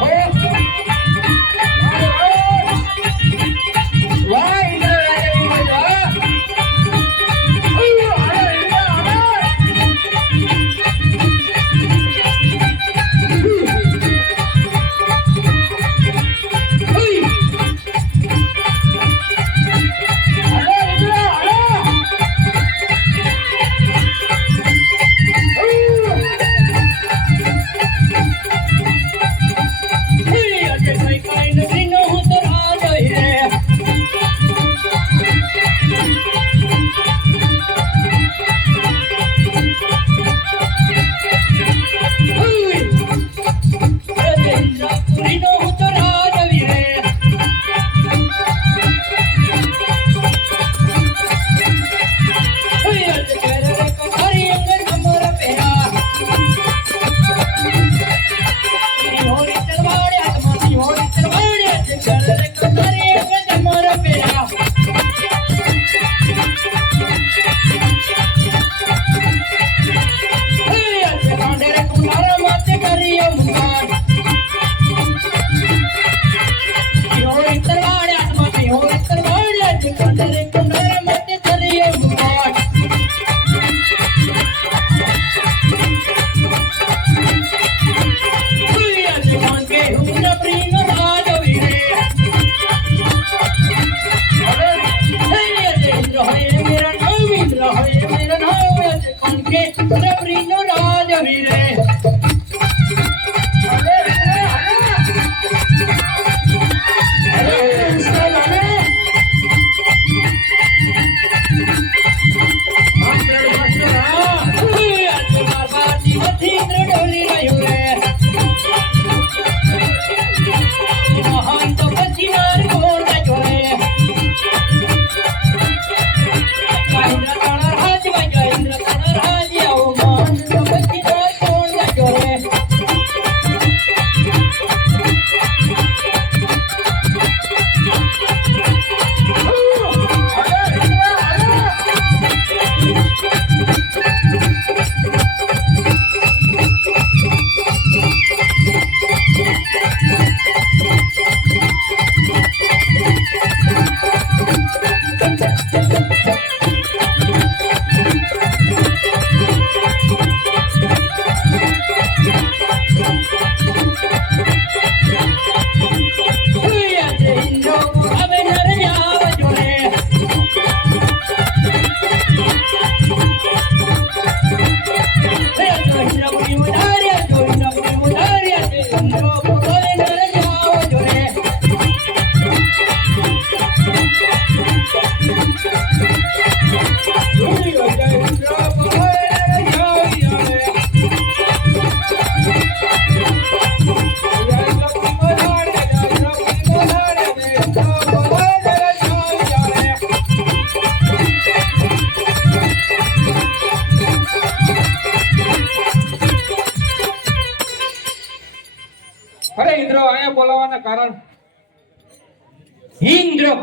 your. છે રબરી નો રાજવીરે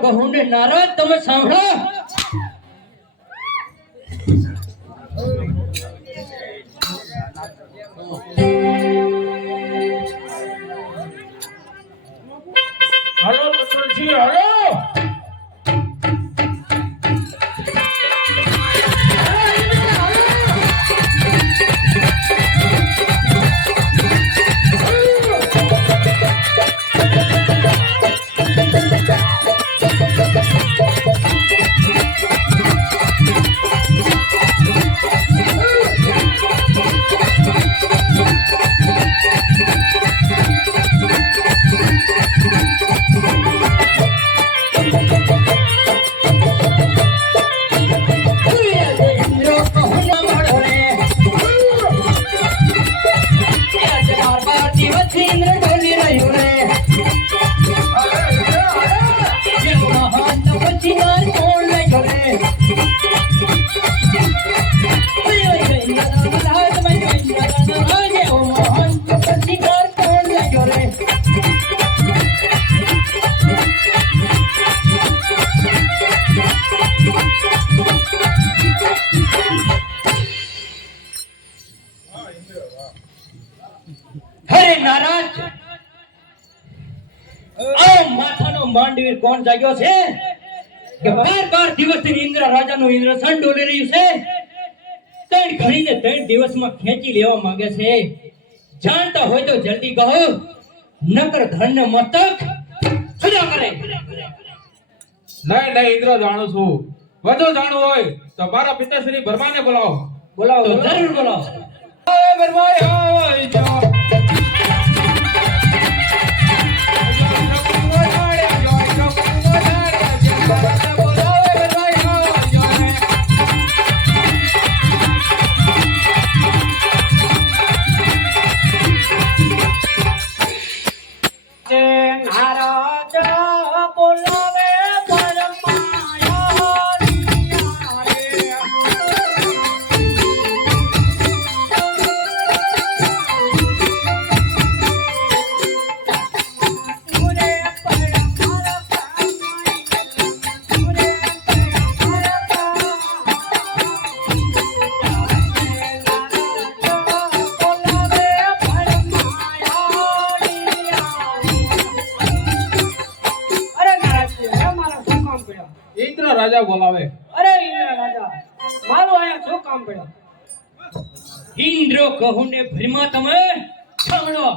કહું ને નારદ તમે સાંભળો. કોણ જાગ્યો છે? કે બાર બાર દિવસથી ઇન્દ્ર રાજાનું ઇન્દ્રસન ડોલી રહ્યું છે? ત્રણ ઘડીને ત્રણ દિવસમાં ખેંચી લેવા માંગે છે. જાણતા હોય તો જલ્દી કહો. નકર ધન મસ્તક સુજા કરે. નહીં નહીં ઇન્દ્ર જાણું છું. વધુ જાણવું હોય તો મારા પિતાશ્રી ભરમાને બોલાવો. બોલાવો જરૂર બોલાવો. આવે શું કામ પડ્યા? ઇન્દ્ર કહુને ભ્રમા તમે સાંભળો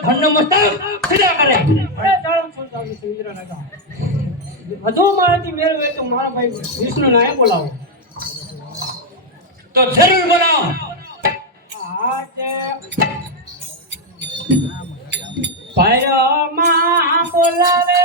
કરો. નકર ધનનો સીધા કરે. વધુ મારાથી મેળ હોય તો મારા ભાઈ વિષ્ણુ નાય બોલાવો. તો જરૂર બોલાવો આ માં બોલાવે.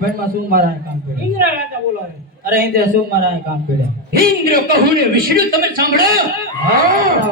ભણમાં શું મારા કામ પડ્યા ઇન્દ્ર રાજા બોલાવે. અરે ઇન્દ્ર શું મારા કામ પડ્યા ઇન્દ્ર કહુને વિષ્ણુ તમે સાંભળો. હા,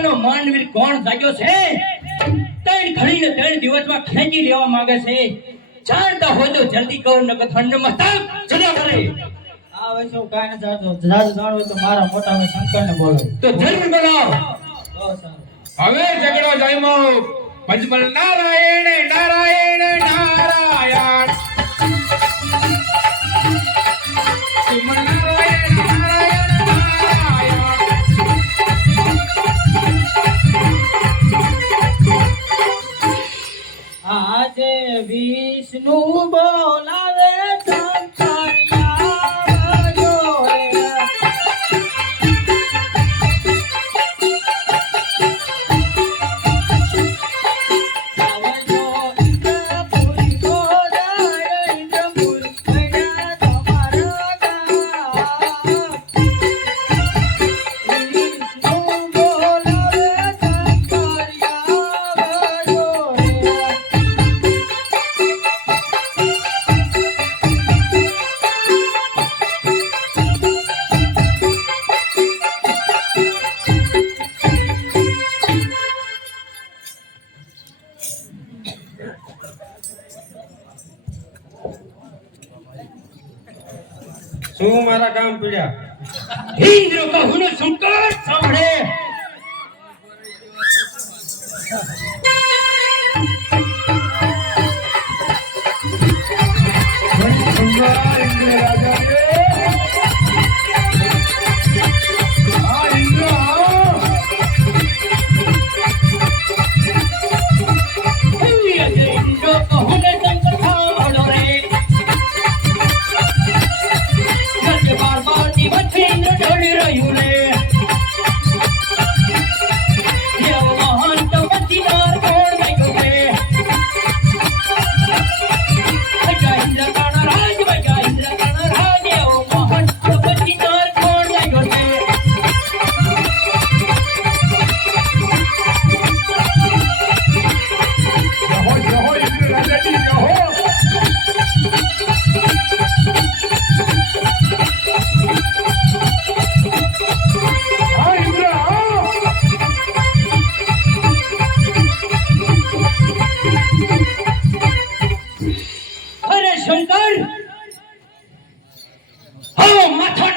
માથાનો માનવીર કોણ જાગ્યો છે? ત્રણ ઘડીને ત્રણ દિવસમાં ખેંચી લેવા માંગે છે. જાણતા હોય તો જલ્દી કહો નકર ઠંડ મસ્તક જુદા કરે. જાણતો. જાજુ તો મારા મોટા શંકરને બોલાવો તો બોલાવો હવે ઝઘડો જામ્યો. પંચમલ નારાયણ નારાયણ નારાયણ. વિષ્ણુ પીડ્યા ઇન્દ્ર કહુનો સંકટ સાંભળે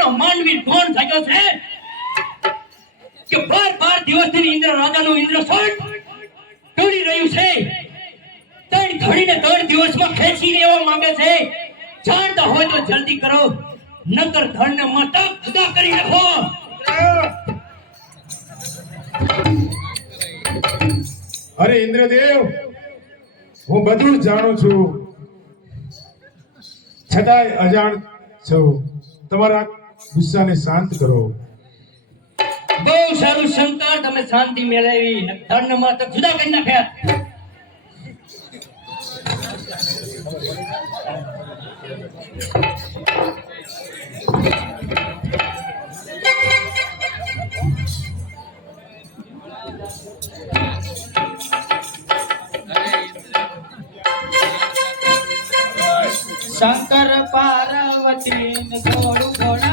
માથાનો માનવી ફોન થયો છે કે બાર બાર દિવસથી ઇન્દ્ર રાજાનું ઇન્દ્ર સોટ તોડી રહ્યું છે. ત્રણ ઘડીને ત્રણ દિવસમાં ખેંચી લેવા માંગે છે, જાણતા હોય તો જલ્દી કરો, નકર ધરને માતા ખુદા કરી નાખો. અરે ઇન્દ્રદેવ, હું બધું જાણું છું. છતાંય અજાણ છું. તમારા ગુસ્સાને શાંત કરો બહુ સારું શંકર તમે શાંતિ મેળવી ધરને મસ્તક જુદા કરી નાખ્યા શંકર પાર્વતી થોડું ઘોડા